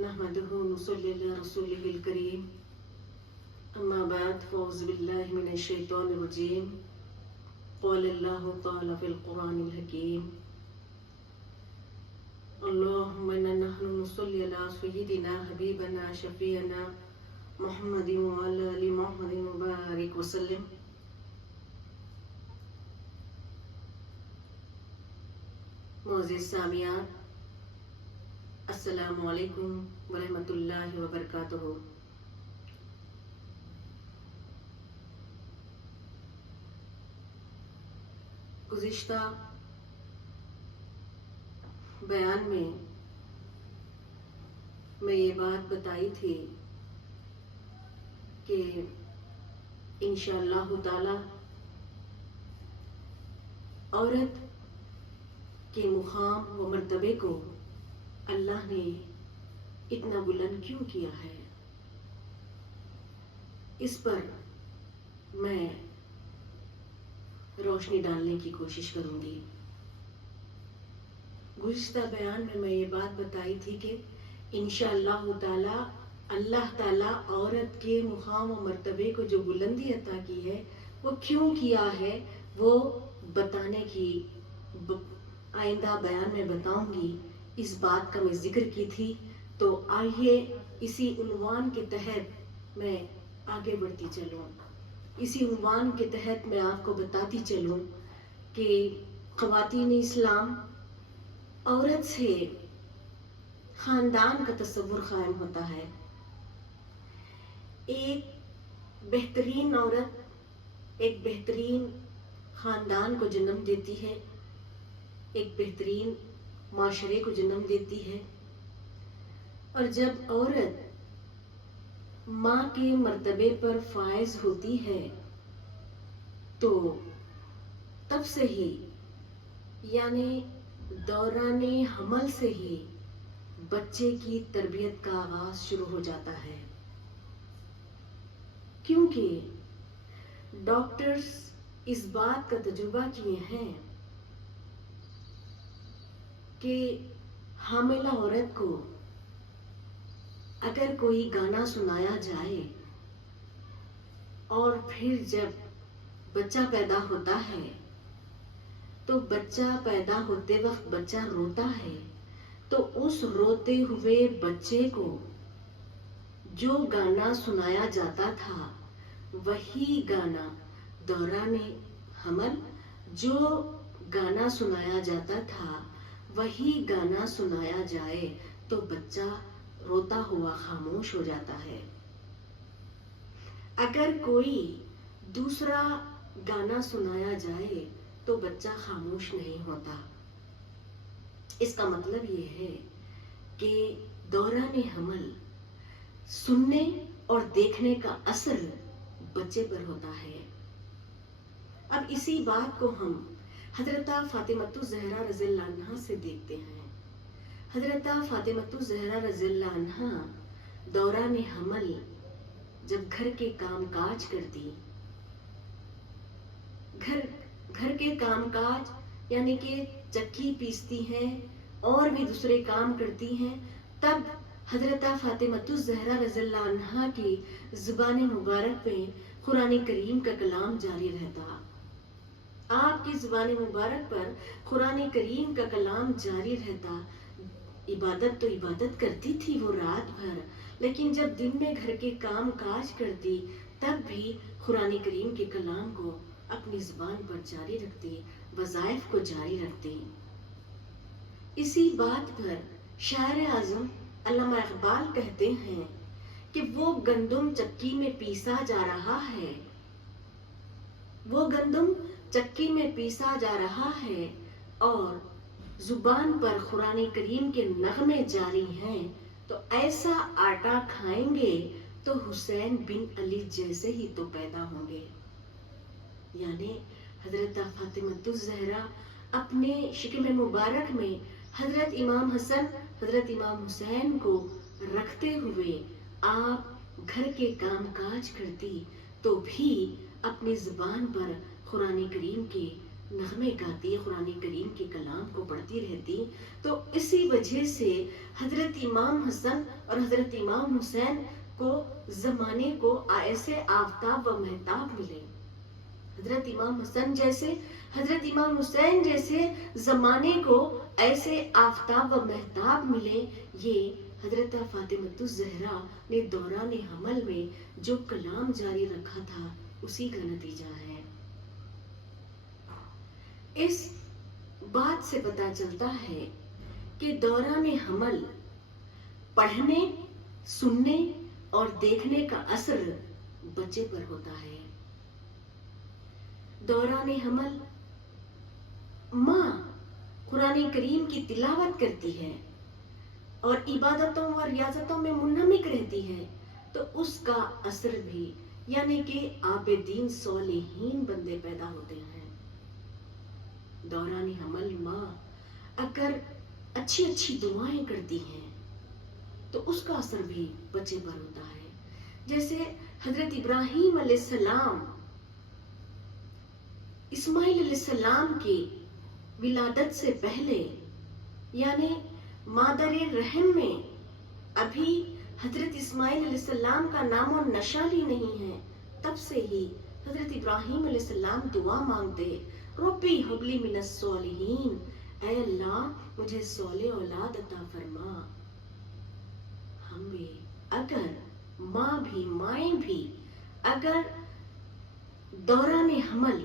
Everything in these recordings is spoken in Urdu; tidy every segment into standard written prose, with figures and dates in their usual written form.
نحمده ونصلي على رسوله الكريم أما بعد فأعوذ بالله من الشيطان الرجيم قال الله تعالى في القرآن الحكيم اللهم إنا نحن نصلي على سيدنا حبيبنا شفيعنا محمد وعلى آل محمد وبارك وسلم. معزز سامعات، السلام علیکم ورحمۃ اللہ وبرکاتہ. گزشتہ بیان میں یہ بات بتائی تھی کہ انشاءاللہ تعالی عورت کے مقام و مرتبے کو اللہ نے اتنا بلند کیوں کیا ہے، اس پر میں روشنی ڈالنے کی کوشش کروں گی. گزشتہ بیان میں یہ بات بتائی تھی کہ انشاءاللہ تعالی اللہ تعالی عورت کے مقام و مرتبے کو جو بلندی عطا کی ہے وہ کیوں کیا ہے، وہ بتانے کی آئندہ بیان میں بتاؤں گی. اس بات کا میں ذکر کی تھی، تو آئیے اسی عنوان کے تحت میں آگے بڑھتی چلوں. اسی عنوان کے تحت میں آپ کو بتاتی چلوں کہ خواتین اسلام عورت سے خاندان کا تصور قائم ہوتا ہے. ایک بہترین عورت ایک بہترین خاندان کو جنم دیتی ہے، ایک بہترین معاشرے کو جنم دیتی ہے. اور جب عورت ماں کے مرتبے پر فائز ہوتی ہے تو تب سے ہی یعنی دوران حمل سے ہی بچے کی تربیت کا آغاز شروع ہو جاتا ہے، کیونکہ ڈاکٹرز اس بات کا تجربہ کیے ہیں کہ حاملہ عورت کو اگر کوئی گانا سنایا جائے اور پھر جب بچہ پیدا ہوتا ہے تو بچہ پیدا ہوتے وقت بچہ روتا ہے، تو اس روتے ہوئے بچے کو جو گانا سنایا جاتا تھا وہی گانا دوران حمل جو گانا سنایا جاتا تھا وہی گانا سنایا جائے تو بچہ روتا ہوا خاموش ہو جاتا ہے. اگر کوئی دوسرا گانا سنایا جائے تو بچہ خاموش نہیں ہوتا. اس کا مطلب یہ ہے کہ دوران حمل سننے اور دیکھنے کا اثر بچے پر ہوتا ہے. اب اسی بات کو ہم حضرت فاطمۃ الزہرا رضی اللہ عنہا سے دیکھتے ہیں. حضرت فاطمۃ الزہرا رضی اللہ عنہا دوران حمل جب گھر کے کام کاج کرتی، گھر کے کام کاج یعنی کہ چکی پیستی ہیں اور بھی دوسرے کام کرتی ہیں، تب حضرت فاطمۃ الزہرا رضی اللہ عنہا کی زبان مبارک پہ قرآن کریم کا کلام جاری رہتا. آپ کی زبان مبارک پر قرآن کریم کا کلام جاری رہتا. عبادت تو عبادت کرتی تھی وہ رات بھر، لیکن جب دن میں گھر کے کام کاج کرتی تب بھی قرآن کریم کے کلام کو اپنی زبان پر جاری رکھتی، وظائف کو جاری رکھتی. اسی بات پر شاعر اعظم علامہ اقبال کہتے ہیں کہ وہ گندم چکی میں پیسا جا رہا ہے، وہ گندم چکی میں پیسا جا رہا ہے اور زبان پر قرآن کریم کے نغمے جاری ہیں، تو ایسا آٹا کھائیں گے تو حسین بن علی جیسے ہی تو پیدا ہوں گے. یعنی حضرت فاطمۃ الزہرا اپنے شکم مبارک میں حضرت امام حسن حضرت امام حسین کو رکھتے ہوئے آپ گھر کے کام کاج کرتی تو بھی اپنی زبان پر قرآن کریم کے نغمے گاتی، قرآن کریم کے کلام کو پڑھتی رہتی، تو اسی وجہ سے حضرت امام حسن اور حضرت امام حسین کو زمانے کو ایسے آفتاب و مہتاب ملے. حضرت امام حسن جیسے، حضرت امام حسین جیسے زمانے کو ایسے آفتاب و مہتاب ملے. یہ حضرت فاطمۃ الزہرا نے دوران حمل میں جو کلام جاری رکھا تھا اسی کا نتیجہ ہے. اس بات سے پتہ چلتا ہے کہ دوران حمل پڑھنے، سننے اور دیکھنے کا اثر بچے پر ہوتا ہے. دوران حمل ماں قرآن کریم کی تلاوت کرتی ہے اور عبادتوں اور ریاضتوں میں منہمک رہتی ہے، تو اس کا اثر بھی، یعنی کہ عابدین صالحین بندے پیدا ہوتے ہیں. دوران حمل ماں اگر اچھی اچھی دعائیں کرتی ہیں تو اس کا اثر بھی بچے پر ہوتا ہے. جیسے حضرت ابراہیم علیہ السلام اسماعیل علیہ السلام کی ولادت سے پہلے، یعنی مادر رحم میں ابھی حضرت اسماعیل علیہ السلام کا نام و نشان ہی نہیں ہے، تب سے ہی حضرت ابراہیم علیہ السلام دعا مانگتے، ربی حب لی من الصالحین، اے اللہ مجھے صالح اولاد عطا فرما. ہم بھی اگر مائیں بھی اگر دوران حمل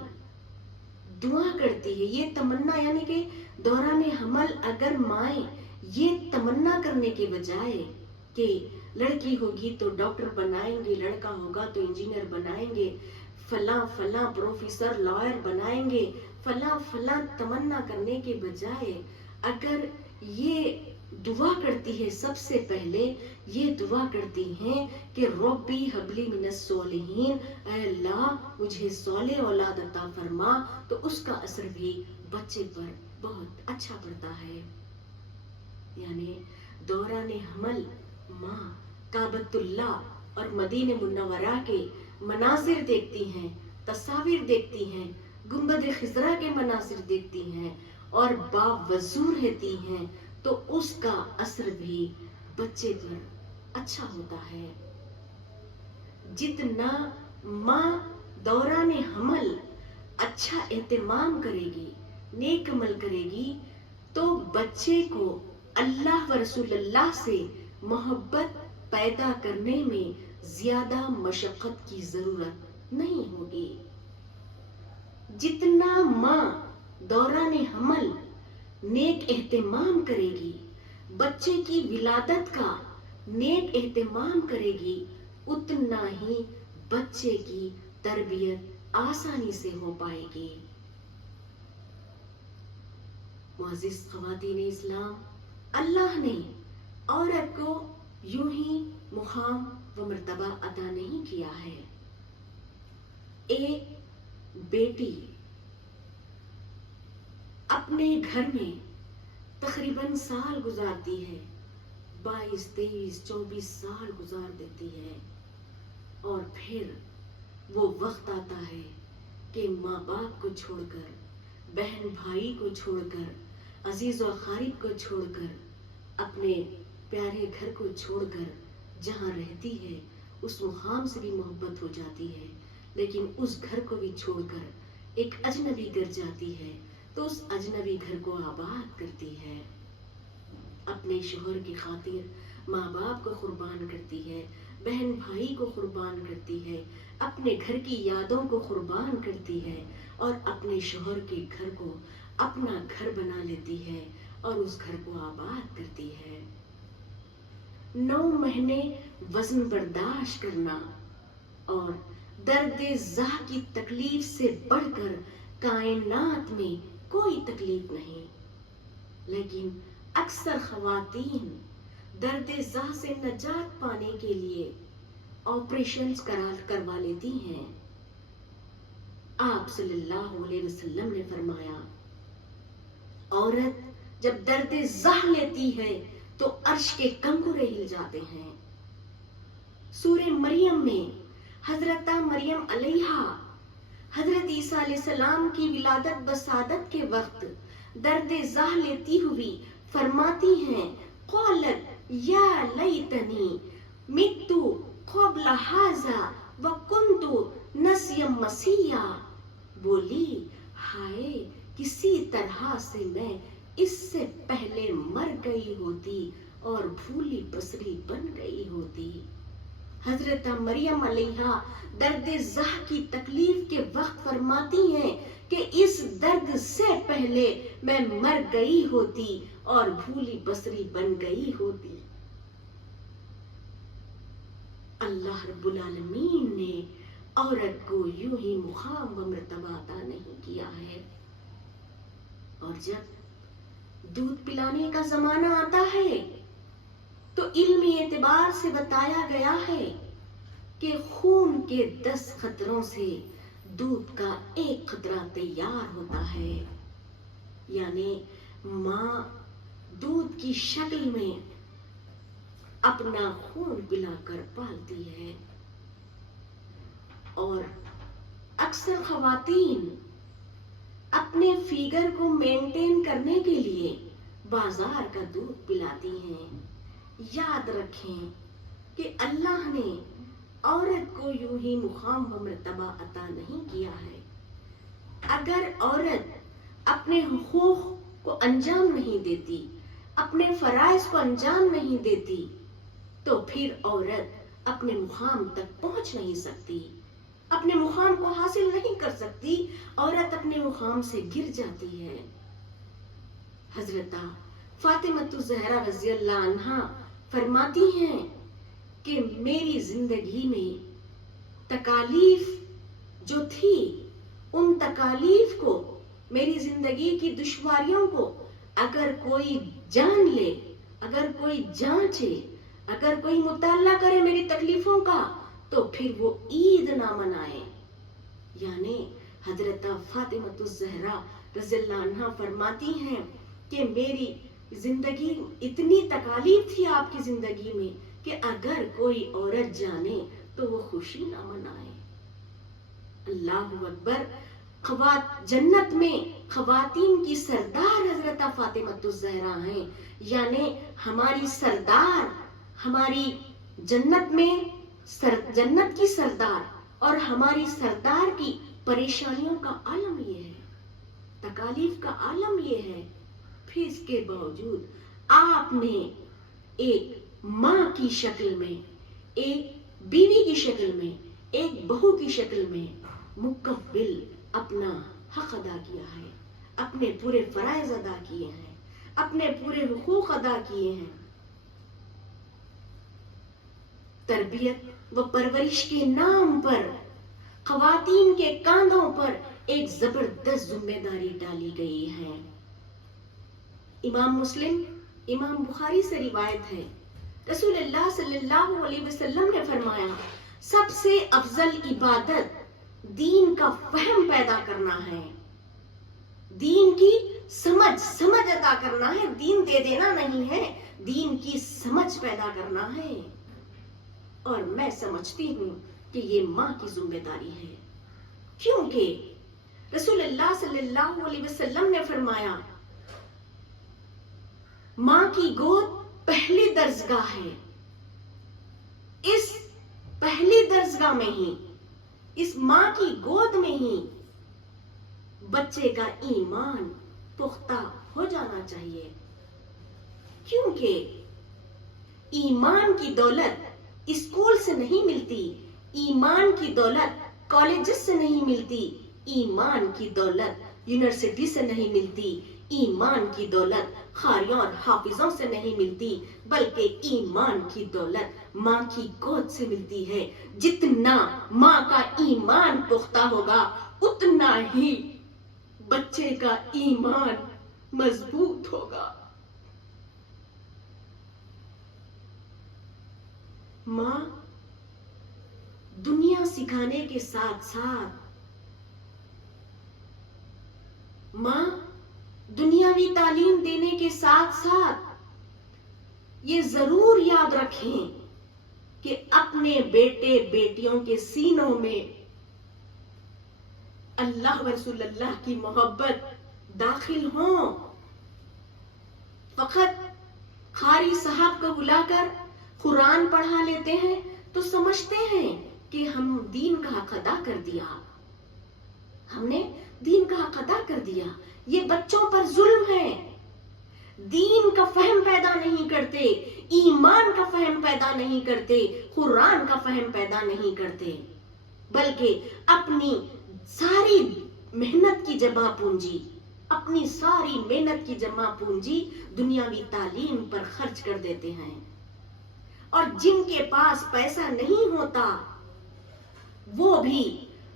دعا کرتی ہے، یہ تمنا، یعنی کہ دوران حمل اگر مائیں یہ تمنا کرنے کے بجائے کہ لڑکی ہوگی تو ڈاکٹر بنائیں گے، لڑکا ہوگا تو انجینئر بنائیں گے، فلاں فلاں پروفیسر لائر بنائیں گے، فلاں فلاں تمنا کرنے کے بجائے اگر یہ دعا کرتی ہے، سب سے پہلے یہ دعا کرتی ہیں کہ ربی حب لی من الصالحین، اے اللہ مجھے صالح اولاد عطا فرما، تو اس کا اثر بھی بچے پر بہت اچھا پڑتا ہے. یعنی دوران حمل ماں کعبۃ اللہ اور مدینہ منورہ کے مناظر دیکھتی ہیں، تصاویر دیکھتی ہیں، گنبد خضرا کے مناظر دیکھتی ہیں اور باوضو رہتی ہیں، تو اس کا اثر بھی بچے پر اچھا ہوتا ہے. جتنا ماں دوران حمل اچھا اہتمام کرے گی، نیک عمل کرے گی، تو بچے کو اللہ و رسول اللہ سے محبت پیدا کرنے میں زیادہ مشقت کی ضرورت نہیں ہوگی. جتنا ماں دوران حمل نیک اہتمام کرے گی، بچے کی ولادت کا نیک اہتمام کرے گی، اتنا ہی بچے کی تربیت آسانی سے ہو پائے گی. معزز خواتین اسلام، اللہ نے عورت کو یوں ہی مقام و مرتبہ عطا نہیں کیا ہے. ایک بیٹی اپنے گھر میں تقریباً سال گزارتی ہے، 22 23 24 سال گزار دیتی ہے، اور پھر وہ وقت آتا ہے کہ ماں باپ کو چھوڑ کر، بہن بھائی کو چھوڑ کر، عزیز و اقارب کو چھوڑ کر، اپنے پیارے گھر کو چھوڑ کر جہاں رہتی ہے اس مقام سے بھی محبت ہو جاتی ہے، لیکن اس گھر کو بھی چھوڑ کر ایک اجنبی گھر جاتی ہے، تو اس اجنبی گھر کو آباد کرتی ہے، اپنے شوہر کی خاطر ماں باپ کو قربان کرتی ہے، بہن بھائی کو قربان کرتی ہے، اپنے گھر کی یادوں کو قربان کرتی ہے، اور اپنے شوہر کے گھر کو اپنا گھر بنا لیتی ہے اور اس گھر کو آباد کرتی ہے. 9 مہینے وزن برداشت کرنا اور درد زا کی تکلیف سے بڑھ کر کائنات میں کوئی تکلیف نہیں، لیکن اکثر خواتین درد زا سے نجات پانے کے لیے آپریشنز کروا لیتی ہیں. آپ صلی اللہ علیہ وسلم نے فرمایا، عورت جب درد زا لیتی ہے تو عرش کے کنگورے ہل جاتے ہیں. سورہ مریم میں حضرت مریم علیہا حضرت عیسیٰ علیہ السلام کی ولادت بسادت کے وقت درد زہ لیتی ہوئی فرماتی ہیں قالت یا لیتنی مت قبل ھذا وکنت نسیا مسیا، بولی ہائے کسی طرح سے میں اس سے پہلے مر گئی ہوتی اور بھولی بسری بن گئی ہوتی۔ حضرت مریم علیہا درد زہ کی تکلیف کے وقت فرماتی ہیں کہ اس درد سے پہلے میں مر گئی ہوتی اور بھولی بسری بن گئی ہوتی۔ اللہ رب العالمین نے عورت کو یوں ہی مقام و مرتبہ عطا نہیں کیا ہے، اور جب دودھ پلانے کا زمانہ آتا ہے تو علمی اعتبار سے بتایا گیا ہے کہ خون کے 10 قطروں سے دودھ کا 1 قطرہ تیار ہوتا ہے، یعنی ماں دودھ کی شکل میں اپنا خون پلا کر پالتی ہے۔ اور اکثر خواتین اپنے فیگر کو مینٹین کرنے کے لیے بازار کا دودھ پلاتی ہیں۔ یاد رکھیں کہ اللہ نے عورت کو یوں ہی مقام و مرتبہ عطا نہیں کیا ہے۔ اگر عورت اپنے حقوق کو انجام نہیں دیتی، اپنے فرائض کو انجام نہیں دیتی، تو پھر عورت اپنے مقام تک پہنچ نہیں سکتی، اپنے مقام کو حاصل نہیں کر سکتی، عورت اپنے مقام سے گر جاتی ہے۔ حضرت فاطمہ الزہرا رضی اللہ عنہا فرماتی ہیں کہ میری زندگی میں تکالیف جو تھی، ان تکالیف کو، میری زندگی کی دشواریوں کو اگر کوئی جان لے، اگر کوئی جانچے، اگر کوئی مطالعہ کرے میری تکلیفوں کا، تو پھر وہ عید نہ منائے۔ یعنی حضرت فاطمہ الزہرا رضی اللہ عنہا فرماتی ہیں کہ میری زندگی اتنی تکالیف تھی آپ کی زندگی میں کہ اگر کوئی عورت جانے تو وہ خوشی نہ منائے۔ اللہ اکبر۔ جنت میں خواتین کی سردار حضرت فاطمہ الزہرا ہیں، یعنی ہماری سردار، ہماری جنت میں جنت کی سردار، اور ہماری سردار کی پریشانیوں کا عالم یہ ہے، تکالیف کا عالم یہ ہے، پھر اس کے باوجود آپ نے ایک ماں کی شکل میں، ایک بیوی کی شکل میں، ایک بہو کی شکل میں مکمل اپنا حق ادا کیا ہے، اپنے پورے فرائض ادا کیے ہیں، اپنے پورے حقوق ادا کیے ہیں۔ تربیت و پرورش کے نام پر خواتین کے کاندھوں پر ایک زبردست ذمہ داری ڈالی گئی ہے۔ امام مسلم، امام بخاری سے روایت ہے، رسول اللہ صلی اللہ علیہ وسلم نے فرمایا سب سے افضل عبادت دین کا فہم پیدا کرنا ہے، دین کی سمجھ ادا کرنا ہے، دین دے دینا نہیں ہے، دین کی سمجھ پیدا کرنا ہے۔ اور میں سمجھتی ہوں کہ یہ ماں کی ذمہ داری ہے، کیونکہ رسول اللہ صلی اللہ علیہ وسلم نے فرمایا ماں کی گود پہلی درسگاہ ہے، اس پہلی درسگاہ میں ہی، اس ماں کی گود میں ہی بچے کا ایمان پختہ ہو جانا چاہیے، کیونکہ ایمان کی دولت اسکول سے نہیں ملتی، ایمان کی دولت کالجز سے نہیں ملتی، ایمان کی دولت یونیورسٹی سے نہیں ملتی، ایمان کی دولت قاریوں اور حافظوں سے نہیں ملتی، بلکہ ایمان کی دولت ماں کی گود سے ملتی ہے۔ جتنا ماں کا ایمان پختہ ہوگا اتنا ہی بچے کا ایمان مضبوط ہوگا۔ ماں دنیا سکھانے کے ساتھ ساتھ، ماں دنیاوی تعلیم دینے کے ساتھ ساتھ یہ ضرور یاد رکھیں کہ اپنے بیٹے بیٹیوں کے سینوں میں اللہ و رسول اللہ کی محبت داخل ہوں. فقط قاری صاحب کو بلا کر قرآن پڑھا لیتے ہیں تو سمجھتے ہیں کہ ہم دین کا حق ادا کر دیا، ہم نے دین کا حق ادا کر دیا. یہ بچوں پر ظلم ہے. دین کا فہم پیدا نہیں کرتے، ایمان کا فہم پیدا نہیں کرتے، قرآن کا فہم پیدا نہیں کرتے، بلکہ اپنی ساری محنت کی جمع پونجی، اپنی ساری محنت کی جمع پونجی دنیاوی تعلیم پر خرچ کر دیتے ہیں. اور جن کے پاس پیسہ نہیں ہوتا وہ بھی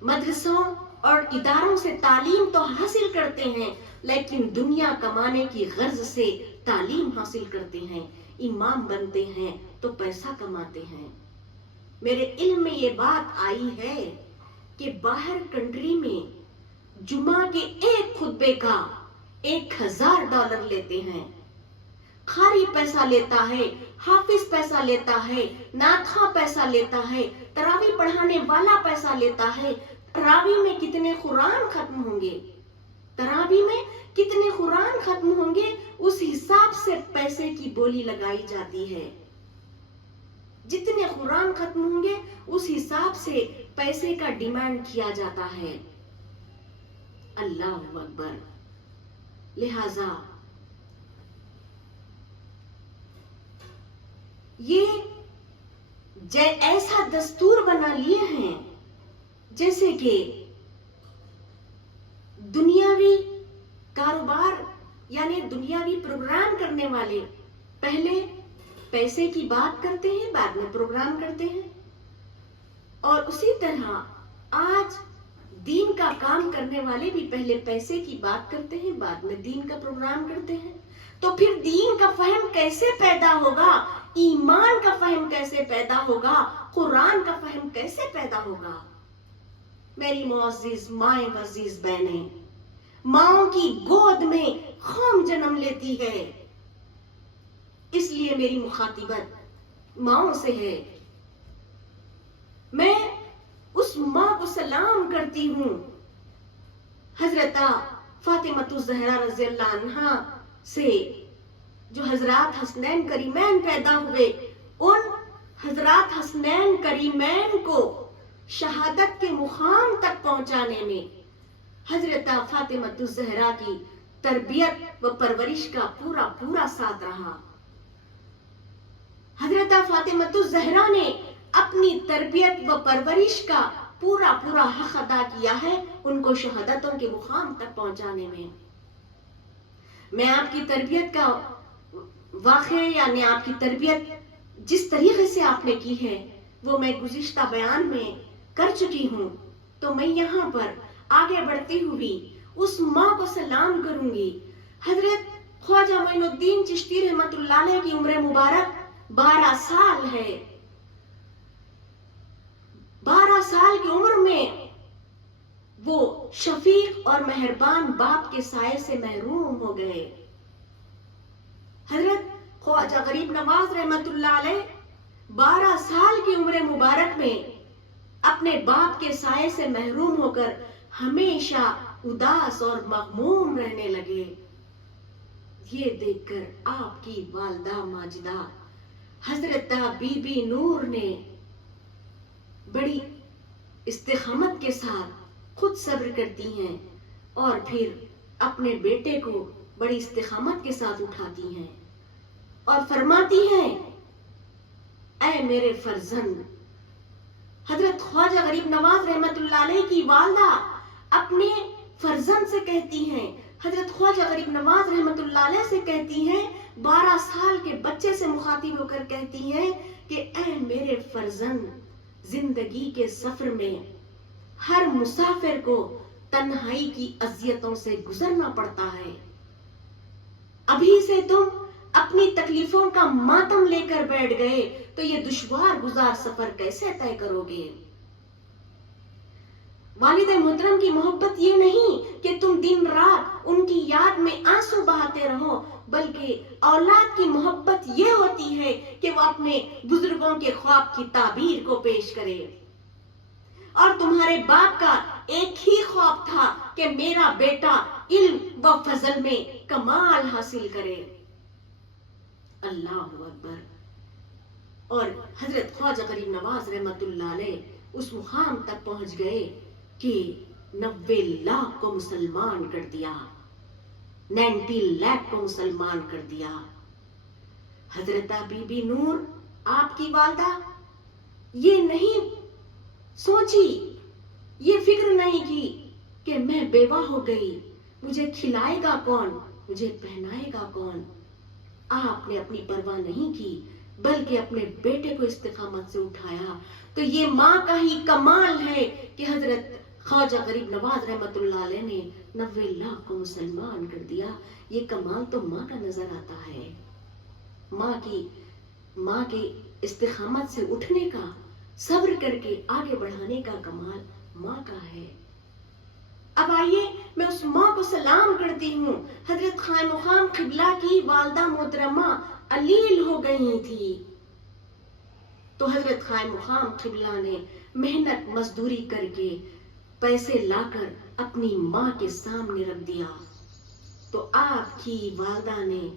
مدرسوں اور اداروں سے تعلیم تو حاصل کرتے ہیں، لیکن دنیا کمانے کی غرض سے تعلیم حاصل کرتے ہیں، امام بنتے ہیں تو پیسہ کماتے ہیں. میرے علم میں یہ بات آئی ہے کہ باہر کنٹری میں جمعہ کے ایک خطبے کا $1000 لیتے ہیں. قاری پیسہ لیتا ہے، حافظ پیسہ لیتا ہے، نعت خواں پیسہ لیتا ہے، تراویح پڑھانے والا پیسہ لیتا ہے. تراویح میں کتنے قرآن ختم ہوں گے، تراویح میں کتنے قرآن ختم ہوں گے، اس حساب سے پیسے کی بولی لگائی جاتی ہے. جتنے قرآن ختم ہوں گے اس حساب سے پیسے کا ڈیمانڈ کیا جاتا ہے. اللہ اکبر. لہذا یہ ایسا دستور بنا لیے ہیں جیسے کہ دنیاوی کاروبار یعنی دنیاوی پروگرام کرنے والے پہلے پیسے کی بات کرتے ہیں، بعد میں پروگرام کرتے ہیں. اور اسی طرح آج دین کا کام کرنے والے بھی پہلے پیسے کی بات کرتے ہیں، بعد میں دین کا پروگرام کرتے ہیں. تو پھر دین کا فہم کیسے پیدا ہوگا، ایمان کا فہم کیسے پیدا ہوگا، قرآن کا فہم کیسے پیدا ہوگا؟ میری معزز مائیں عزیز بہنیں، ماؤں کی گود میں قوم جنم لیتی ہے، اس لیے میری مخاطبت ماؤں سے ہے. میں اس ماں کو سلام کرتی ہوں حضرت فاطمہ الزہرا رضی اللہ عنہا سے، جو حضرات حسنین کریمین پیدا ہوئے. ان حضرات حسنین کریمین کو شہادت کے مقام تک پہنچانے میں حضرت فاطمہ الزہرا کی تربیت و پرورش کا پورا ساتھ رہا. حضرت فاطمہ الزہرا نے اپنی تربیت و پرورش کا پورا حق ادا کیا ہے ان کو شہادتوں کے مقام تک پہنچانے میں. میں آپ کی تربیت کا واقعہ یعنی آپ کی تربیت جس طریقے سے آپ نے کی ہے وہ میں گزشتہ بیان میں کر چکی ہوں. تو میں یہاں پر آگے بڑھتی ہوئی اس ماں کو سلام کروں گی. حضرت خواجہ معین الدین چشتی رحمت اللہ علیہ کی عمر مبارک 12 سال ہے. 12 سال کی عمر میں وہ شفیق اور مہربان باپ کے سائے سے محروم ہو گئے. حضرت خواجہ غریب نواز رحمت اللہ علیہ 12 سال کی عمر مبارک میں اپنے باپ کے سائے سے محروم ہو کر ہمیشہ اداس اور مغموم رہنے لگے. یہ دیکھ کر آپ کی والدہ ماجدہ حضرت بی بی نور نے بڑی استقامت کے ساتھ خود صبر کرتی ہیں اور پھر اپنے بیٹے کو بڑی استقامت کے ساتھ اٹھاتی ہیں اور فرماتی ہیں، اے میرے فرزند. حضرت خواجہ غریب نواز رحمت اللہ علیہ کی والدہ اپنے فرزند سے کہتی ہیں، حضرت خواجہ غریب نواز رحمت اللہ علیہ سے کہتی ہیں، 12 سال کے بچے سے مخاطب ہو کر کہتی ہیں کہ اے میرے فرزند، زندگی کے سفر میں ہر مسافر کو تنہائی کی اذیتوں سے گزرنا پڑتا ہے. ابھی سے تم اپنی تکلیفوں کا ماتم لے کر بیٹھ گئے تو یہ دشوار گزار سفر کیسے طے کرو گے؟ والد محترم کی محبت یہ نہیں کہ تم دن رات ان کی یاد میں آنسو بہاتے رہو، بلکہ اولاد کی محبت یہ ہوتی ہے کہ وہ اپنے بزرگوں کے خواب کی تعبیر کو پیش کرے. اور تمہارے باپ کا ایک ہی خواب تھا کہ میرا بیٹا علم و فضل میں کمال حاصل کرے. اللہ اکبر. اور حضرت خواجہ غریب نواز رحمت اللہ علیہ اس مقام تک پہنچ گئے کہ 90 لاکھ کو مسلمان کر دیا، 90 لاکھ کو مسلمان کر دیا. حضرت بی بی نور آپ کی والدہ یہ نہیں سوچی، یہ فکر نہیں کی کہ میں بیوہ ہو گئی، مجھے کھلائے گا کون، مجھے پہنائے گا کون. آپ نے اپنی پرواہ نہیں کی بلکہ اپنے بیٹے کو استقامت سے اٹھایا. تو یہ ماں کا ہی کمال ہے کہ حضرت خواجہ غریب نواز رحمت اللہ علیہ نے 90 لاکھ کو مسلمان کر دیا. یہ کمال تو ماں کا نظر آتا ہے. ماں کے استقامت سے اٹھنے کا، صبر کر کے آگے بڑھانے کا کمال ماں کا ہے. اب آئیے میں اس ماں کو سلام کرتی ہوں. حضرت خائن مقام قبلہ کی والدہ محترمہ علیل ہو گئی تھی تو حضرت خائن مقام قبلہ نے محنت مزدوری کر کے پیسے لا کر اپنی ماں کے سامنے رکھ دیا. تو آپ کی والدہ نے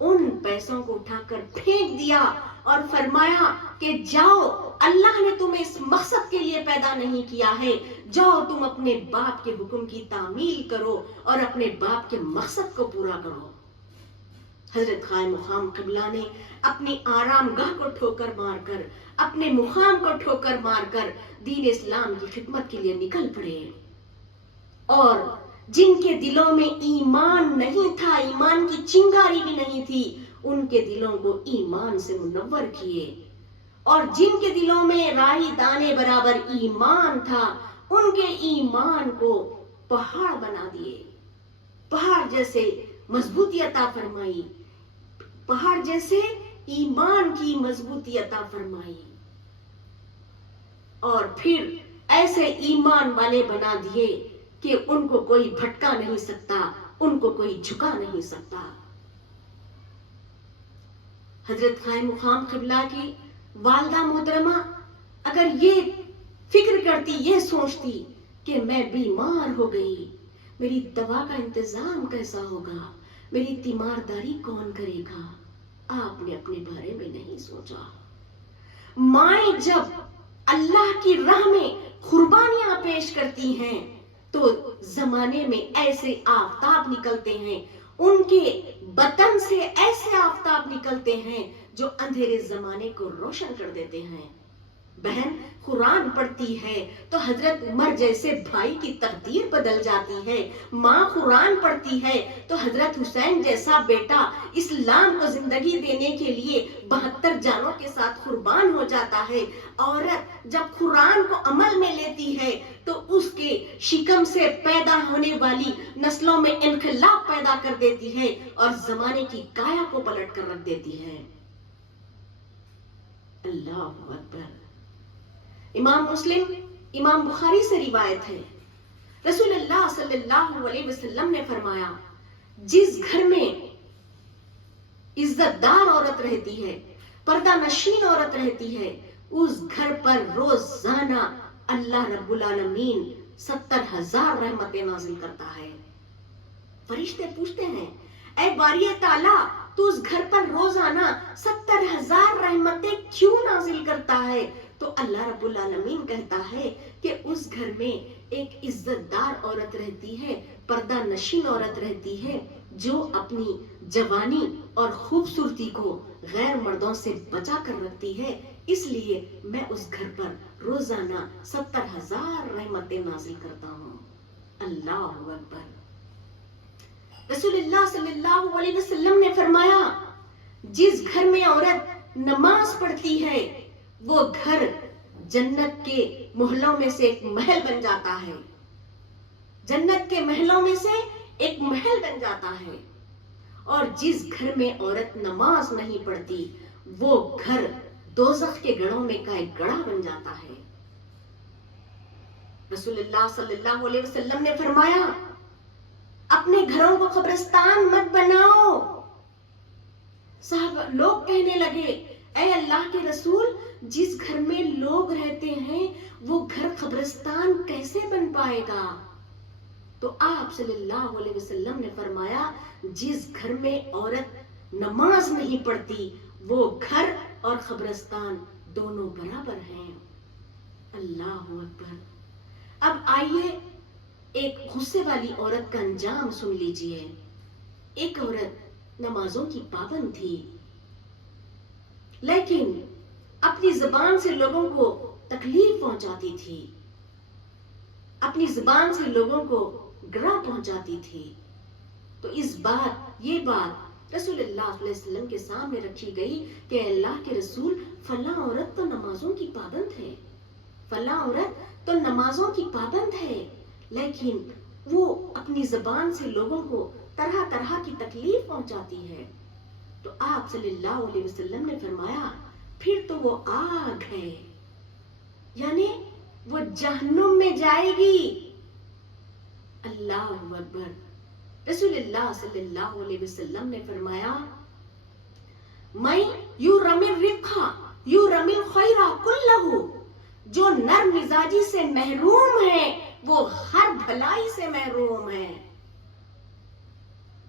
ان پیسوں کو اٹھا کر پھینک دیا اور فرمایا کہ جاؤ، اللہ نے تمہیں اس مقصد کے لیے پیدا نہیں کیا ہے، جاؤ تم اپنے باپ کے حکم کی تعمیل کرو اور اپنے باپ کے مقصد کو پورا کرو. حضرت خائن مقام قبلہ نے اپنی آرام گاہ کو ٹھوکر مار کر، اپنے مقام کو ٹھوکر مار کر دین اسلام کی خدمت کے لیے نکل پڑے. اور جن کے دلوں میں ایمان نہیں تھا، ایمان کی چنگاری بھی نہیں تھی، ان کے دلوں کو ایمان سے منور کیے. اور جن کے دلوں میں رائی دانے برابر ایمان تھا، ان کے ایمان کو پہاڑ بنا دیے، پہاڑ جیسے مضبوطی عطا فرمائی، پہاڑ جیسے ایمان کی مضبوطی عطا فرمائی. اور پھر ایسے ایمان والے بنا دیے کہ ان کو کوئی بھٹکا نہیں سکتا، ان کو کوئی جھکا نہیں سکتا. حضرت خائن مقام قبلہ کی والدہ محترمہ اگر یہ فکر کرتی، یہ سوچتی کہ میں بیمار ہو گئی، میری دوا کا انتظام کیسا ہوگا، میری تیمارداری کون کرے گا، آپ نے اپنے بارے میں نہیں سوچا. مائیں جب اللہ کی راہ میں قربانیاں پیش کرتی ہیں تو زمانے میں ایسے آفتاب نکلتے ہیں، ان کے بطن سے ایسے آفتاب نکلتے ہیں جو اندھیرے زمانے کو روشن کر دیتے ہیں. بہن قرآن پڑھتی ہے تو حضرت عمر جیسے بھائی کی تقدیر بدل جاتی ہے. ماں قرآن پڑھتی ہے تو حضرت حسین جیسا بیٹا اسلام کو زندگی دینے کے لیے 72 جانوں کے ساتھ قربان ہو جاتا ہے. عورت جب قرآن کو عمل میں لیتی ہے تو اس کے شکم سے پیدا ہونے والی نسلوں میں انقلاب پیدا کر دیتی ہے اور زمانے کی کایا کو پلٹ کر رکھ دیتی ہے. اللہ اکبر. امام مسلم، امام بخاری سے روایت ہے، رسول اللہ صلی اللہ علیہ وسلم نے فرمایا، جس گھر میں عزت دار عورت رہتی ہے، پردہ نشین عورت رہتی ہے، اس گھر پر روزانہ اللہ رب العالمین 70,000 رحمتیں نازل کرتا ہے. فرشتے پوچھتے ہیں، اے باری تعالیٰ، تو اس گھر پر روزانہ 70,000 رحمتیں کیوں نازل کرتا ہے؟ تو اللہ رب العالمین کہتا ہے کہ اس گھر میں ایک عزت دار عورت رہتی ہے، پردہ نشین عورت رہتی ہے، جو اپنی جوانی اور خوبصورتی کو غیر مردوں سے بچا کر رکھتی ہے. اس لیے میں اس گھر پر روزانہ 70,000 رحمتیں نازل کرتا ہوں. اللہ اکبر. رسول اللہ صلی اللہ علیہ وسلم نے فرمایا، جس گھر میں عورت نماز پڑھتی ہے وہ گھر جنت کے محلوں میں سے ایک محل بن جاتا ہے. جنت کے محلوں میں سے ایک محل بن جاتا ہے. اور جس گھر میں عورت نماز نہیں پڑھتی وہ گھر دوزخ کے گڑھوں میں کا ایک گڑھا بن جاتا ہے. رسول اللہ صلی اللہ علیہ وسلم نے فرمایا، اپنے گھروں کو قبرستان مت بناؤ. صاحب لوگ کہنے لگے، اے اللہ کے رسول، جس گھر میں لوگ رہتے ہیں وہ گھر قبرستان کیسے بن پائے گا؟ تو آپ صلی اللہ علیہ وسلم نے فرمایا جس گھر میں عورت نماز نہیں پڑھتی وہ گھر اور قبرستان دونوں برابر ہیں۔ اللہ اکبر۔ اب آئیے ایک غصے والی عورت کا انجام سن لیجئے۔ ایک عورت نمازوں کی پابند تھی، لیکن اپنی زبان سے لوگوں کو تکلیف پہنچاتی تھی، اپنی زبان سے لوگوں کو گراں پہنچاتی تھی۔ تو یہ بات رسول اللہ صلی اللہ علیہ وسلم کے سامنے رکھی گئی کہ اللہ کے رسول فلاں عورت تو نمازوں کی پابند ہے، فلاں عورت تو نمازوں کی پابند ہے، لیکن وہ اپنی زبان سے لوگوں کو طرح طرح کی تکلیف پہنچاتی ہے۔ تو آپ صلی اللہ علیہ وسلم نے فرمایا پھر تو وہ آگ ہے، یعنی وہ جہنم میں جائے گی۔ اللہ اکبر۔ رسول اللہ صلی اللہ علیہ وسلم نے فرمایا میں یرمی الرقہ یرمی الخیر کلہ، جو نرم مزاجی سے محروم ہے وہ ہر بھلائی سے محروم ہے۔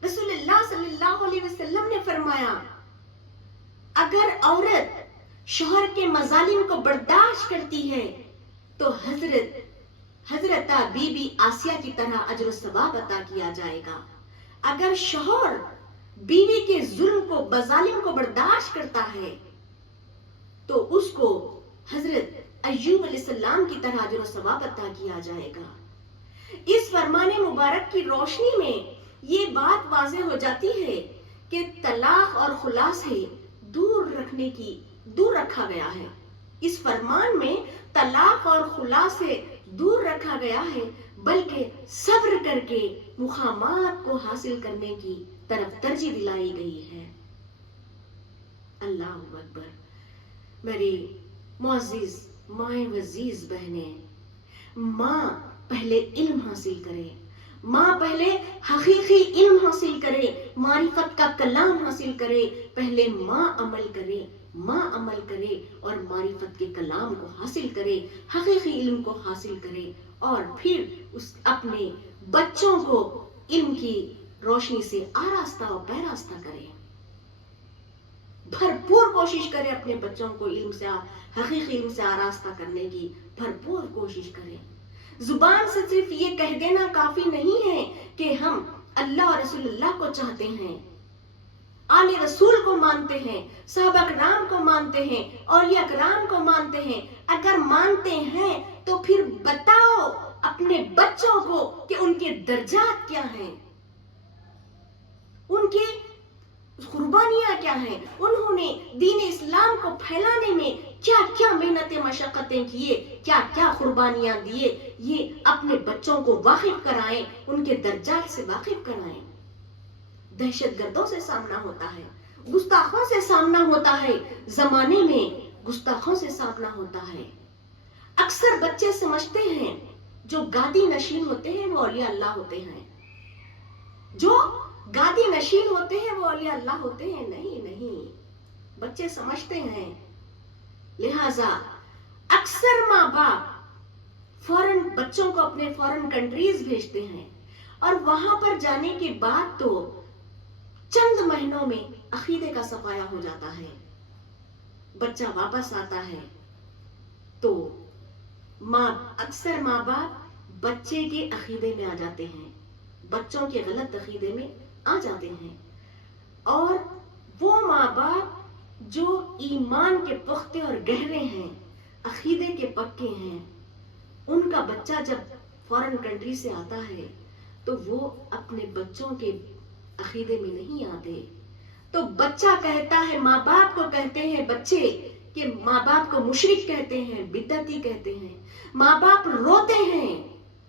رسول اللہ صلی اللہ علیہ وسلم نے فرمایا اگر عورت شوہر کے مظالم کو برداشت کرتی ہے تو حضرت بی بی آسیہ کی طرح اجر و ثواب عطا کیا جائے گا۔ اگر شوہر بیوی کے ظلم کو مظالم کو برداشت کرتا ہے تو اس کو حضرت ایوب علیہ السلام کی طرح اجر و ثواب عطا کیا جائے گا۔ اس فرمان مبارک کی روشنی میں یہ بات واضح ہو جاتی ہے کہ طلاق اور خلا سے دور رکھا گیا ہے۔ اس فرمان میں طلاق اور خلا سے دور رکھا گیا ہے، بلکہ صبر کر کے مقامات کو حاصل کرنے کی طرف ترجیح دلائی گئی ہے۔ اللہ اکبر۔ میری معزز مائیں عزیز بہنیں، ماں پہلے علم حاصل کرے، ماں پہلے حقیقی علم حاصل کرے، معرفت کا کلام حاصل کرے۔ پہلے ماں عمل کرے اور معرفت کے کلام کو حاصل کرے، حقیقی علم کو حاصل کرے، اور پھر اپنے بچوں کو علم کی روشنی سے آراستہ و پیراستہ کرے۔ بھرپور کوشش کرے اپنے بچوں کو حقیقی علم سے آراستہ کرنے کی بھرپور کوشش کرے۔ زبان سے صرف یہ کہہ دینا کافی نہیں ہے کہ ہم اللہ اور رسول اللہ کو چاہتے ہیں، آل رسول کو مانتے ہیں، صحابہ کرام کو مانتے ہیں، اولیاء کرام کو مانتے ہیں۔ اگر مانتے ہیں تو پھر بتاؤ اپنے بچوں کو کہ ان کے درجات کیا ہیں، ان کی قربانیاں کیا ہیں، انہوں نے دین اسلام کو پھیلانے میں کیا کیا محنتیں مشقتیں کیے، کیا کیا قربانیاں دیے، یہ اپنے بچوں کو واقف کرائیں، ان کے درجات سے واقف کرائیں۔ دہشت گردوں سے سامنا ہوتا ہے، گستاخوں سے سامنا ہوتا ہے، زمانے میں گستاخوں سے سامنا ہوتا ہے۔ اکثر بچے سمجھتے ہیں جو گادی نشین ہوتے ہیں وہ اولیاء اللہ ہوتے ہیں، جو گادی نشین ہوتے ہیں وہ اولیاء اللہ ہوتے ہیں۔ نہیں، بچے سمجھتے ہیں۔ لہذا اکثر ماں باپ بچوں کو اپنے فورن کنٹریز بھیجتے ہیں، اور وہاں پر جانے کے بعد تو چند مہینوں میں عقیدے کا صفایا ہو جاتا ہے، بچہ واپس آتا ہے تو اکثر ماں باپ بچے کے عقیدے میں آ جاتے ہیں، بچوں کے غلط عقیدے میں آ جاتے ہیں، اور وہ ماں باپ جو ایمان کے پختے اور گہرے ہیں، عقیدے کے پکے ہیں، ان کا بچہ جب فورن کنٹری سے آتا ہے تو وہ اپنے بچوں کے عقیدے میں نہیں آتے، تو بچہ کہتا ہے، ماں باپ کو کہتے ہیں بچے کہ ماں باپ کو مشرک کہتے ہیں، بدعتی کہتے ہیں، ماں باپ روتے ہیں۔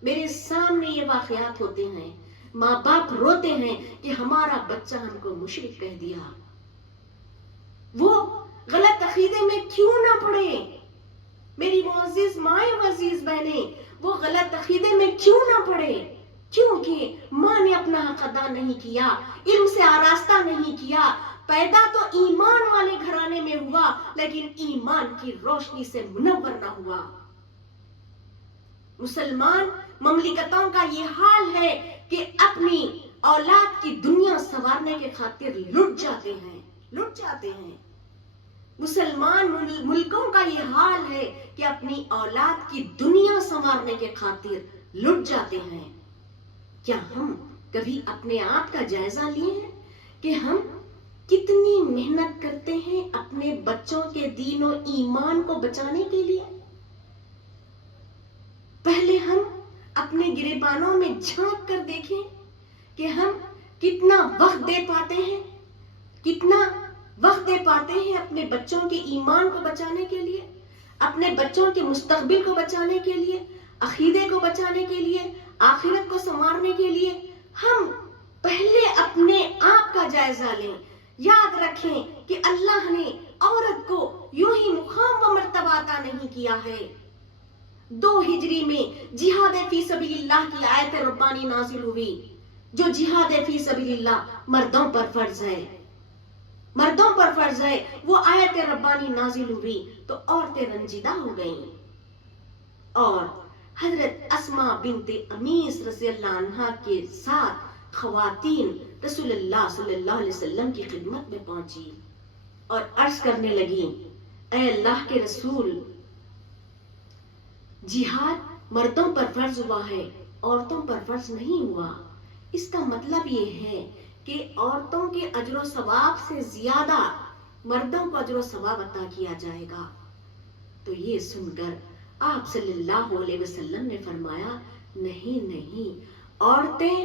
میرے سامنے یہ واقعات ہوتے ہیں، ماں باپ روتے ہیں کہ ہمارا بچہ ہم کو مشرک کہہ دیا۔ وہ غلط عقیدے میں کیوں نہ پڑے؟ میری معزز مائیں عزیز بہنیں، وہ غلط عقیدے میں کیوں نہ پڑے؟ کیونکہ ماں نے اپنا حق ادا نہیں کیا، علم سے آراستہ نہیں کیا۔ پیدا تو ایمان والے گھرانے میں ہوا، لیکن ایمان کی روشنی سے منور نہ ہوا. مسلمان مملکتوں کا یہ حال ہے کہ اپنی اولاد کی دنیا سنوارنے کے خاطر لٹ جاتے ہیں. مسلمان ملکوں کا یہ حال ہے کہ اپنی اولاد کی دنیا سنوارنے کے خاطر لٹ جاتے ہیں. کیا ہم کبھی اپنے آپ کا جائزہ لیے ہیں کہ ہم کتنی محنت کرتے ہیں اپنے بچوں کے دین و ایمان کو بچانے کے لیے؟ پہلے ہم اپنے گریبانوں میں جھانک کر دیکھیں کہ ہم کتنا وقت دے پاتے ہیں اپنے بچوں کے ایمان کو بچانے کے لیے، اپنے بچوں کے مستقبل کو بچانے کے لیے، عقیدے کو بچانے کے لیے، آخرت کو سنوارنے کے لیے. ہم پہلے اپنے آپ کا جائزہ لیں. یاد رکھیں کہ اللہ نے عورت کو یوں ہی مقام و مرتبہ عطا نہیں کیا ہے. 2 ہجری میں جہاد فی سبیل اللہ کی آیت ربانی نازل ہوئی. جو جہاد فی سبیل اللہ مردوں پر فرض ہے، وہ آیت ربانی نازل ہوئی تو عورتیں رنجیدہ ہو گئیں، اور حضرت اسماء بنت امیس رضی اللہ عنہا کے ساتھ خواتین رسول اللہ صلی اللہ علیہ وسلم کی خدمت میں پہنچی اور عرض کرنے لگی، اے اللہ کے رسول، جہاد مردوں پر فرض ہوا ہے، عورتوں پر فرض نہیں ہوا. اس کا مطلب یہ ہے کہ عورتوں کے اجر و ثواب سے زیادہ مردوں کو اجر و ثواب عطا کیا جائے گا. تو یہ سن کر آپ صلی اللہ علیہ وسلم نے فرمایا، نہیں، عورتیں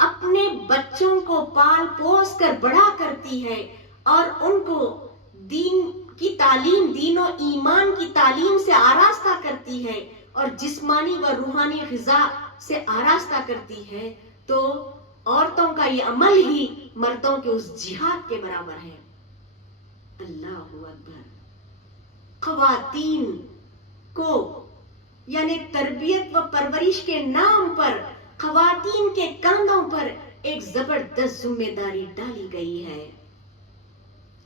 اپنے بچوں کو پال پوس کر بڑا کرتی ہے اور ان کو دین کی تعلیم، دین و ایمان کی تعلیم سے آراستہ کرتی ہے اور جسمانی و روحانی غذا سے آراستہ کرتی ہے. تو عورتوں کا یہ عمل ہی مردوں کے اس جہاد کے برابر ہے. اللہ اکبر. خواتین کو یعنی تربیت و پرورش کے نام پر خواتین کے کاندھوں پر ایک زبردست ذمہ داری ڈالی گئی ہے،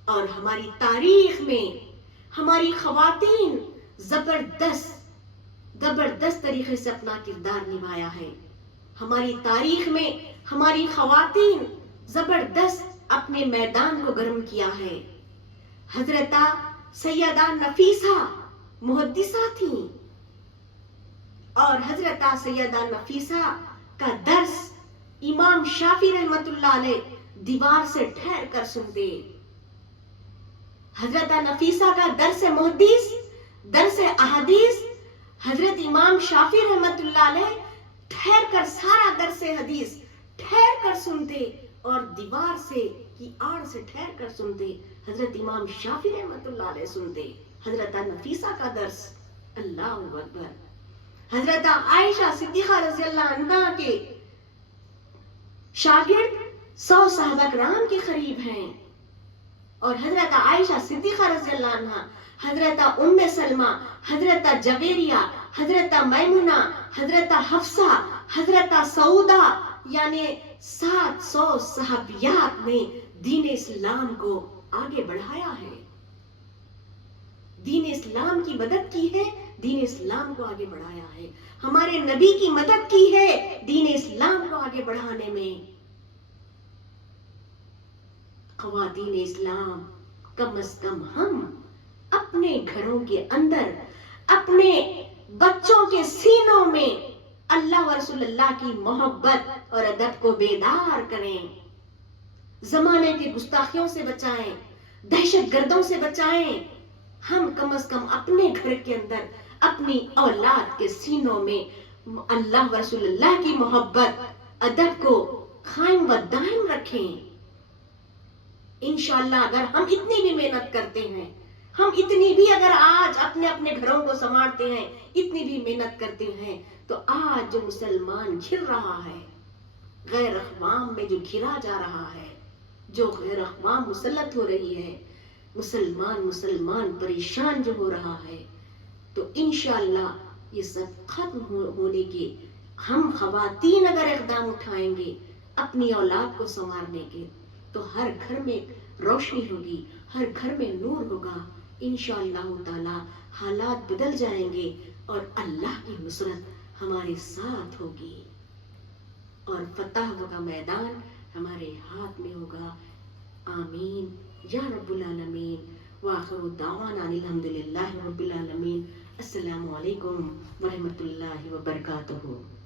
اور ہماری تاریخ میں ہماری خواتین زبردست طریقے سے اپنا کردار نبھایا ہے. ہماری تاریخ میں ہماری خواتین زبردست اپنے میدان کو گرم کیا ہے. حضرت سیدہ نفیسہ محدثہ تھیں، اور حضرت سیدہ نفیسہ کا درس امام شافعی رحمت اللہ علیہ دیوار سے ٹھہر کر سنتے. حضرت نفیسہ کا درس محدث، درس احادیث حضرت امام شافعی رحمت اللہ علیہ ٹھہر کر سارا درس حدیث ٹھہر کر سنتے، اور دیوار سے کی آڑ سے ٹھہر کر سنتے. حضرت امام شافعی رحمت اللہ علیہ سنتے حضرت نفیسہ کا درس. اللہ اکبر. حضرت عائشہ صدیقہ رضی اللہ عنہا کے شاگرد 100 صحابہ کرام کے قریب ہیں، اور حضرت عائشہ صدیقہ رضی اللہ عنہا، حضرت ام سلمہ، حضرت جویریہ، حضرت میمونہ، حضرت حفصہ، حضرت سعودہ، یعنی 700 صحابیات نے دین اسلام کو آگے بڑھایا ہے، دین اسلام کی مدد کی ہے، دین اسلام کو آگے بڑھایا ہے. ہمارے نبی کی مدد کی ہے دین اسلام کو آگے بڑھانے میں. خواتین اسلام، کم از کم ہم اپنے گھروں کے اندر اپنے بچوں کے سینوں میں اللہ و رسول اللہ کی محبت اور ادب کو بیدار کریں. زمانے کی گستاخیوں سے بچائیں، دہشت گردوں سے بچائیں. ہم کم از کم اپنے گھر کے اندر اپنی اولاد کے سینوں میں اللہ و رسول اللہ کی محبت، ادب کو قائم و دائم رکھیں. انشاءاللہ اگر ہم اتنی بھی محنت کرتے ہیں، ہم اتنی بھی اگر آج اپنے اپنے گھروں کو سنوارتے ہیں، اتنی بھی محنت کرتے ہیں، تو آج جو مسلمان گھر رہا ہے، غیر اقوام میں جو گھرا جا رہا ہے، جو غیر اقوام مسلط ہو رہی ہے، مسلمان پریشان جو ہو رہا ہے، تو انشاءاللہ یہ سب ختم ہونے کے ہم خواتین اگر اقدام اٹھائیں گے اپنی اولاد کو سنوارنے کے، تو ہر گھر میں روشنی ہوگی، ہر گھر میں نور ہوگا. انشاءاللہ تعالی حالات بدل جائیں گے اور اللہ کی نصرت ہمارے ساتھ ہوگی اور فتح کا میدان ہمارے ہاتھ میں ہوگا. آمین یا رب العالمین. وآخر دعوانا الحمدللہ رب العالمین. السلام علیکم ورحمۃ اللہ وبرکاتہ.